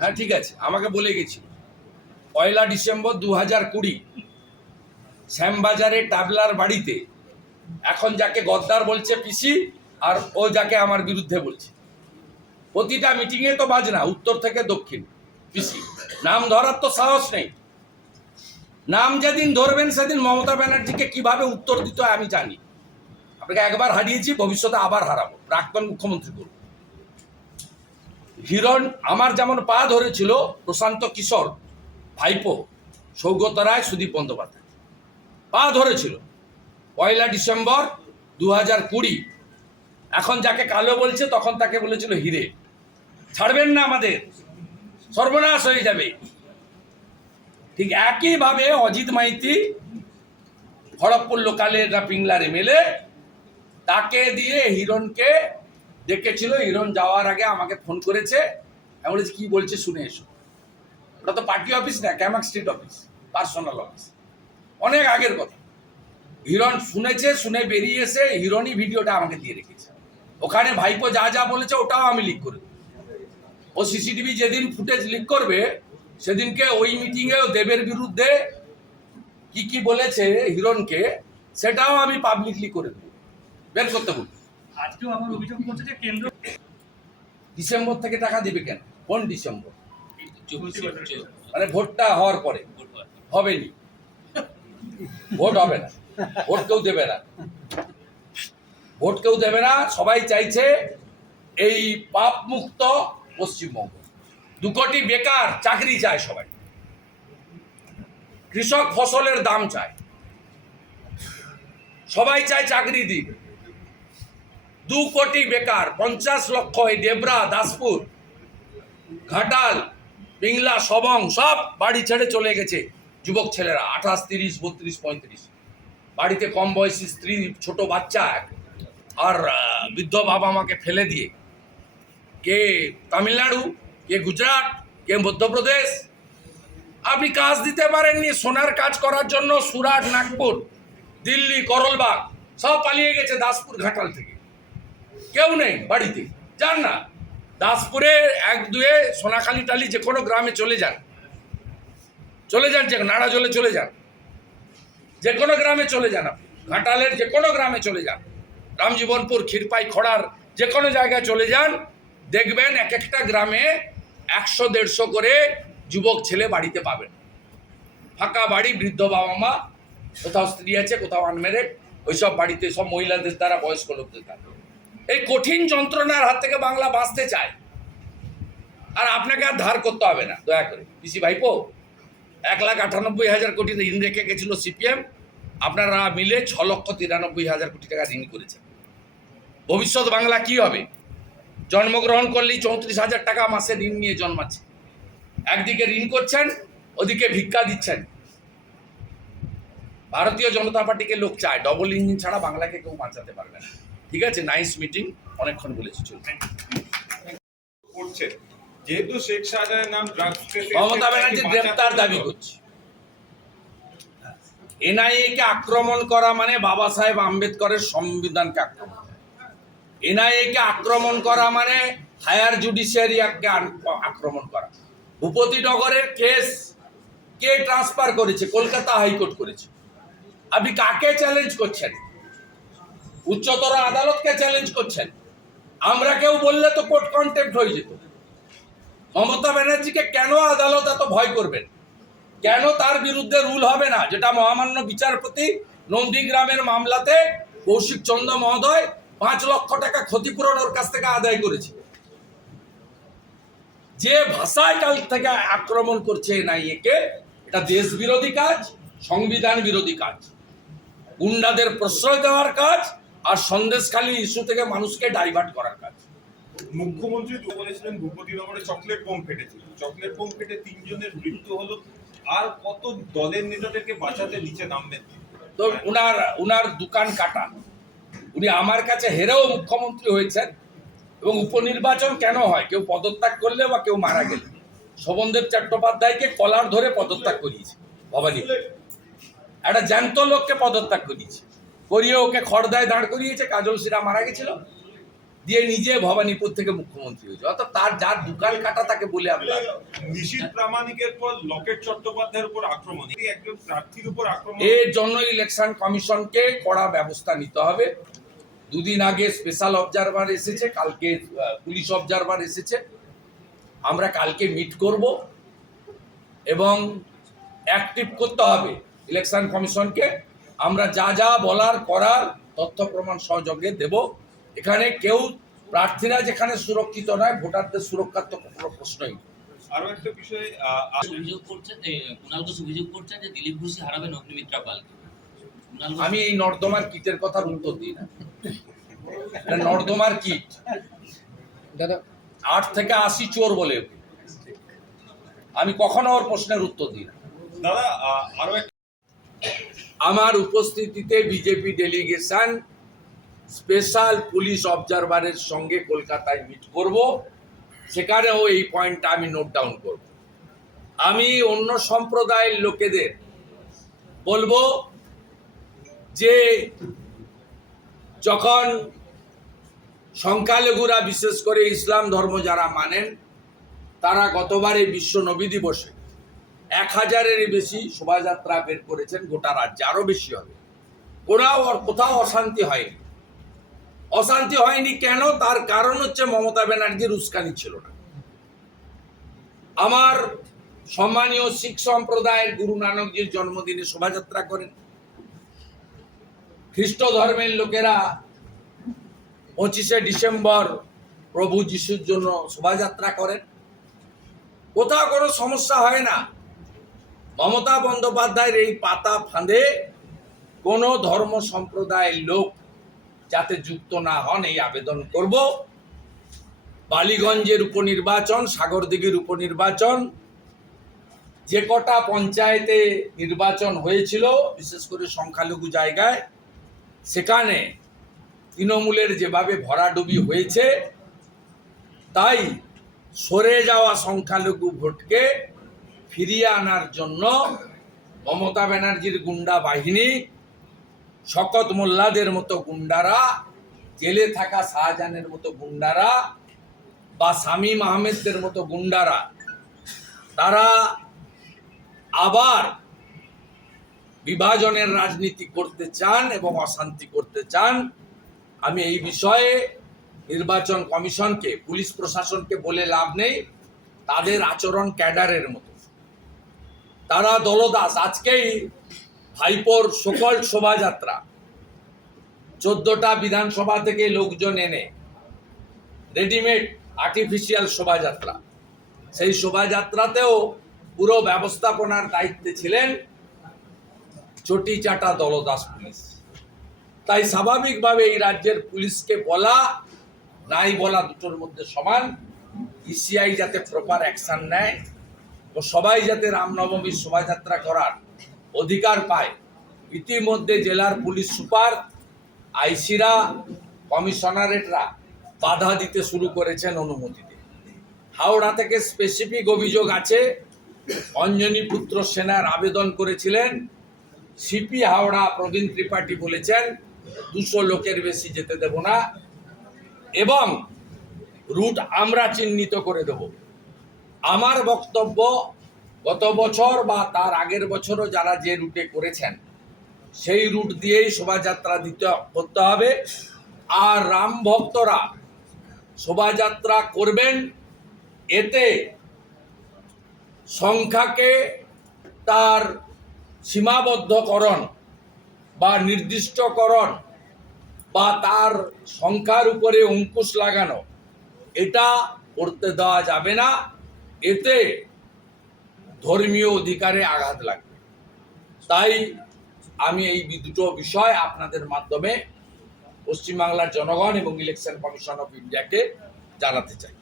হ্যাঁ ঠিক আছে, আমাকে বলে গেছিল পয়লা ডিসেম্বর দু হাজার কুড়ি, শ্যামবাজারে টাবলার বাড়িতে, এখন যাকে গদ্দার বলছে পিসি, আর ও যাকে আমার বিরুদ্ধে বলছে। প্রতিটা মিটিংয়ে তো বাজনা, উত্তর থেকে দক্ষিণ। পিসি, নাম ধরার তো সাহস নেই। নাম যেদিন ধরবেন, সেদিন মমতা ব্যানার্জিকে কীভাবে উত্তর দিতে আমি জানি। আপনাকে একবার হারিয়েছি, ভবিষ্যতে আবার হারাবো। প্রাক্তন মুখ্যমন্ত্রী করব হিরণ আমার যেমন পা ধরেছিল, প্রশান্ত কিশোর, ভাইপো, সৌগত রায়, সুদীপ বন্দ্যোপাধ্যায়। পা ধরেছিল। পয়লা ডিসেম্বর দু হাজার কুড়ি। এখন যাকে কালো বলছে, তখন তাকে বলেছিল হিরে। ছাড়বেন না আমাদের। সর্বনাশ হয়ে যাবে। ঠিক একইভাবে অজিত মাইতি, খড়গপুর লোকালের না পিংলার এমএলএ, তাকে দিয়ে হিরণকে ডেকেছিল হিরণ যাওয়ার আগে আমাকে ফোন করেছে। আমি বলেছি, কি বলছে? শুনে এসো। ওটা তো পার্টি অফিস না Camac street office personal office অনেক আগের কথা। হিরণ শুনেছে, শুনে বেরিয়ে এসে হিরণই ভিডিওটা আমাকে দিয়ে রেখেছে। ওখানে ভাইপো যা যা বলেছে, ওটাও আমি লিক করে। ও সিসিটিভি যেদিন ফুটেজ লিক করবে, সেদিনকে ওই মিটিংয়ে দেবের বিরুদ্ধে কি কি বলেছে হিরণকে সেটাও আমি পাবলিকলি করে দেবো বের করতে বলব আজকেও আমার অভিযোগ করছে যে কেন্দ্র ডিসেম্বর থেকে টাকা দিবে কেন? কোন ডিসেম্বর? মানে ভোটটা হওয়ার পরে। হবেনি। ভোট হবে না। ভোট কেউ দেবে না। ভোট কেউ দেবে না। সবাই চাইছে এই পাপ মুক্ত পশ্চিমবঙ্গ। দু কোটি বেকার চাকরি চায় সবাই। কৃষক ফসলের দাম চায়। সবাই চায় চাকরি দিক। দু কোটি বেকার, পঞ্চাশ লক্ষ এই ডেবরা দাসপুর, ঘাটাল, পিংলা, সবং, সব বাড়ি ছেড়ে চলে গেছে যুবক ছেলেরা, আঠাশ, তিরিশ, বত্রিশ, পঁয়ত্রিশ। বাড়িতে কম বয়সী স্ত্রী, ছোট বাচ্চা আর বৃদ্ধ বাবা মাকে ফেলে দিয়ে। কে তামিলনাড়ু, কে গুজরাট, কে মধ্যপ্রদেশ। আপনি কাজ দিতে পারেননি, সোনার কাজ করার জন্য সুরাট, নাগপুর, দিল্লি, করলবাগ, সব পালিয়ে গেছে দাসপুর, ঘাটাল থেকে। কেউ নেই বাড়িতে, যান না। দাসপুরে এক দুয়ে সোনাখালি টালি যে কোনো গ্রামে চলে যান। চলে যান, যে নাড়া জলে চলে যান। যে কোনো গ্রামে চলে যান আপনি। ঘাটালের যে কোনো গ্রামে চলে যান। রামজীবনপুর, ক্ষীরপাই, খড়ার যে কোনো জায়গায় চলে যান। দেখবেন এক একটা গ্রামে একশো, দেড়শো করে যুবক ছেলে বাড়িতে পাবেন। ফাঁকা বাড়ি, বৃদ্ধ বাবা মা, কোথাও স্ত্রী আছে, কোথাও আনমেরেড ওইসব বাড়িতে সব মহিলাদের দ্বারা, বয়স্ক লোকদের দ্বারা। এই কঠিন যন্ত্রণার হাত থেকে বাংলা বাঁচতে চায়। আর আপনাকে আর ধার করতে হবে না, দয়া করে। পিসি ভাইপো, এক লাখ আটানব্বই হাজার কোটি ঋণ রেখে গেছিল সিপিএম। আপনারা মিলে ছ লক্ষ তিরানব্বই হাজার কোটি টাকা ঋণ করেছেন। ভবিষ্যৎ বাংলা কি হবে? জন্মগ্রহণ করলেই চৌত্রিশ হাজার টাকা মাসে ঋণ নিয়ে জন্মাচ্ছে। একদিকে ঋণ করছেন, ওদিকে ভিক্ষা দিচ্ছেন। ভারতীয় জনতা পার্টিকে লোক চায় ডবল ইঞ্জিন ছাড়া বাংলাকে কেউ বাঁচাতে পারবে না। ঠিক আছে নাইস মিটিং অনেকক্ষণ বলেছি করছেন যেহেতু শেখ শাহজাহানের নাম ড্রাগস মমতা ব্যানার্জি গ্রেপ্তার দাবি করছে। এনআইএ কে আক্রমণ করা মানে বাবা সাহেব আম্বেদকরের সংবিধানকে আক্রমণ। এনআইএ কে আক্রমণ করা মানে হায়ার জুডিশিয়ারিকে আক্রমণ করা। ভূপতিনগরের কেস কে ট্রান্সফার করেছে? কলকাতা হাইকোর্ট করেছে। আপনি কাকে চ্যালেঞ্জ করছেন? উচ্চতর আদালতকে চ্যালেঞ্জ করছেন। আমরা কেউ বললে তো কোর্ট কন্টেম্প্ট হয়ে যেত। মমতা ব্যানার্জিকে কেন আদালত এত ভয় করবেন? কেন তার বিরুদ্ধে রুল হবে না? যেটা মহামান্য বিচারপতি নন্দীগ্রামের মামলাতে কৌশিক চন্দ্র মহোদয় পাঁচ লক্ষ টাকা ক্ষতিপূরণ ওর কাছ থেকে আদায় করেছে। যে ভাষায় কাল থেকে আক্রমণ করছে এনআইএকে, এটা দেশ বিরোধী কাজ, সংবিধান বিরোধী কাজ। গুন্ডাদের প্রশ্রয় দেওয়ার কাজ আর সন্দেশখালী ইস্যু থেকে মানুষকে ডাইভার্ট করার কাজ। মুখ্যমন্ত্রী তো বলেছিলেন ভূপতিনগরে চকলেট বোম ফেটেছিল চকলেট বোম ফেটে তিনজনের মৃত্যু হলো। আর কত দলের নেতাদেরকে বাঁচাতে নিচে নামবেন? তো উনার উনার দোকান কাটা। উনি আমার কাছে হেরেও মুখ্যমন্ত্রী হয়েছেন এবং উপনির্বাচন কেন হয়? কেউ পদত্যাগ করলে বা কেউ মারা গেলে। শোভনদেব চট্টোপাধ্যায়কে কলার ধরে পদত্যাগ করিয়েছে। ভবানী একটা জ্যান্ত লোককে পদত্যাগ করিয়েছে। করিয়ে ওকে খড়দায় দাঁড় করিয়েছে কাজল সিরা মারা গেছিল। দিয়ে নিজে ভবানীপুর থেকে মুখ্যমন্ত্রী হয়েছে। অর্থাৎ তার যার দোকান কাটা তাকে বলে আমরা নিশীত প্রামাণিকের পর লকেট চট্টোপাধ্যায়ের উপর আক্রমণ। একজন প্রার্থীর উপর আক্রমণ। এর জন্য ইলেকশন কমিশনকে কড়া ব্যবস্থা নিতে হবে। দুদিন আগে স্পেশাল অবজারভার এসেছে কালকে পুলিশ অবজারভার এসেছে। আমরা কালকে মিট করব এবং অ্যাক্টিভ করতে হবে ইলেকশন কমিশনকে। আমরা যা যা বলার করার তথ্য প্রমাণ সহযোগে দেব। এখানে কেউ প্রার্থীরা যেখানে সুরক্ষিত নয় ভোটারদের সুরক্ষার তো কোনো প্রশ্নই নেই। আরও একটা বিষয় অভিযোগ করছেন কুণাল ঘোষ অভিযোগ করছেন যে দিলীপ ঘোষই হারাবেন অগ্নিমিত্রা পালকে আমি এই নর্দমার কিটের কথার উত্তর দিই না। নর্দমার কিট। দাদা। আট থেকে আশি চোর বলে। আমি কখনো ওর প্রশ্নের উত্তর দিই না। দাদা আরও আমার উপস্থিতিতে বিজেপি ডেলিগেশন স্পেশাল পুলিশ অবজারভারের সঙ্গে কলকাতায় মিট করব। সেখানেও এই পয়েন্টটা আমি নোট ডাউন করব। আমি অন্য সম্প্রদায়ের লোকেদের বলব যে, যখন সংখ্যালঘুরা বিশেষ করে ইসলাম ধর্ম যারা মানেন, তারা গতবারে বিশ্ব নবী দিবসে এক হাজারের বেশি শোভাযাত্রা বের করেছেন গোটা রাজ্যে, আরও বেশি হবে। কোথাও কোথাও অশান্তি হয়নি। অশান্তি হয়নি কেন? তার কারণ হচ্ছে মমতা ব্যানার্জির উস্কানি ছিল না। আমার সম্মানীয় শিখ সম্প্রদায়ের গুরু নানকজির জন্মদিনে শোভাযাত্রা করেন। খ্রিস্ট ধর্মের লোকেরা পঁচিশে ডিসেম্বর প্রভু যিশুর জন্য শোভাযাত্রা করেন। কোথাও কোনো সমস্যা হয় না। মমতা বন্দ্যোপাধ্যায়ের এই পাতা ফাঁদে কোনো ধর্ম সম্প্রদায়ের লোক যাতে যুক্ত না হন এই আবেদন করব। বালিগঞ্জের উপনির্বাচন, সাগরদিঘির উপনির্বাচন, যে কটা পঞ্চায়েতে নির্বাচন হয়েছিল, বিশেষ করে সংখ্যালঘু জায়গায়, সেখানে তৃণমূলের যেভাবে ভরাডুবি হয়েছে, তাই সরে যাওয়া সংখ্যালঘু ভোটকে ফিরিয়ে আনার জন্য মমতা ব্যানার্জির গুন্ডা বাহিনী, শকত মোল্লাদের মতো গুন্ডারা, জেলে থাকা শাহজাহানের মতো গুন্ডারা বা শামীম আহমেদদের মতো গুন্ডারা, তারা আবার বিভাজনের রাজনীতি করতে চান এবং অশান্তি করতে চান। আমি এই বিষয়ে নির্বাচন কমিশনকে, পুলিশ প্রশাসনকে বলে লাভ নেই। তাদের আচরণ ক্যাডারের মতো। তারা দলদাস, আজকেই ভাইপোর সকল শোভাযাত্রা। চোদ্দটা বিধানসভা থেকে লোকজন এনে রেডিমেড আর্টিফিশিয়াল শোভাযাত্রা। সেই শোভাযাত্রাতেও পুরো ব্যবস্থাপনার দায়িত্বে ছিলেন চটি চাটা দলদাস পুলিশ। তাই স্বাভাবিকভাবে এই রাজ্যের পুলিশকে বলা নাই বলা দুটোর মধ্যে সমান। ইসিআই যাতে প্রপার অ্যাকশন নেয় ও সবাই যাতে রামনবমীর শোভাযাত্রা করার অধিকার পায়। ইতিমধ্যে জেলার পুলিশ সুপার, আইসিরা, কমিশনারেটরা বাধা দিতে শুরু করেছেন অনুমতিতে। হাওড়া থেকে স্পেসিফিক অভিযোগ আছে, অঞ্জনী পুত্র সেনার আবেদন করেছিলেন। সিপি হাওড়া প্রবীণ ত্রিপাঠী বলেছেন, দুশো লোকের বেশি যেতে দেব না এবং রুট আমরা চিহ্নিত করে দেব। আমার বক্তব্য গত বছর বা তার আগের বছরও যারা যে রুটে করেছেন, সেই রুট দিয়েই শোভাযাত্রা দিতে, করতে হবে। আর রাম ভক্তরা শোভাযাত্রা করবেন, এতে সংখ্যাকে তার সীমাবদ্ধকরণ বা নির্দিষ্টকরণ বা তার সংখ্যার উপরে অঙ্কুশ লাগানো, এটা করতে দেওয়া যাবে না। এতে ধর্মীয় অধিকারে আঘাত লাগবে। তাই আমি এই দুটো বিষয় আপনাদের মাধ্যমে পশ্চিমবাংলার জনগণ এবং ইলেকশন কমিশন অফ ইন্ডিয়াকে জানাতে চাই।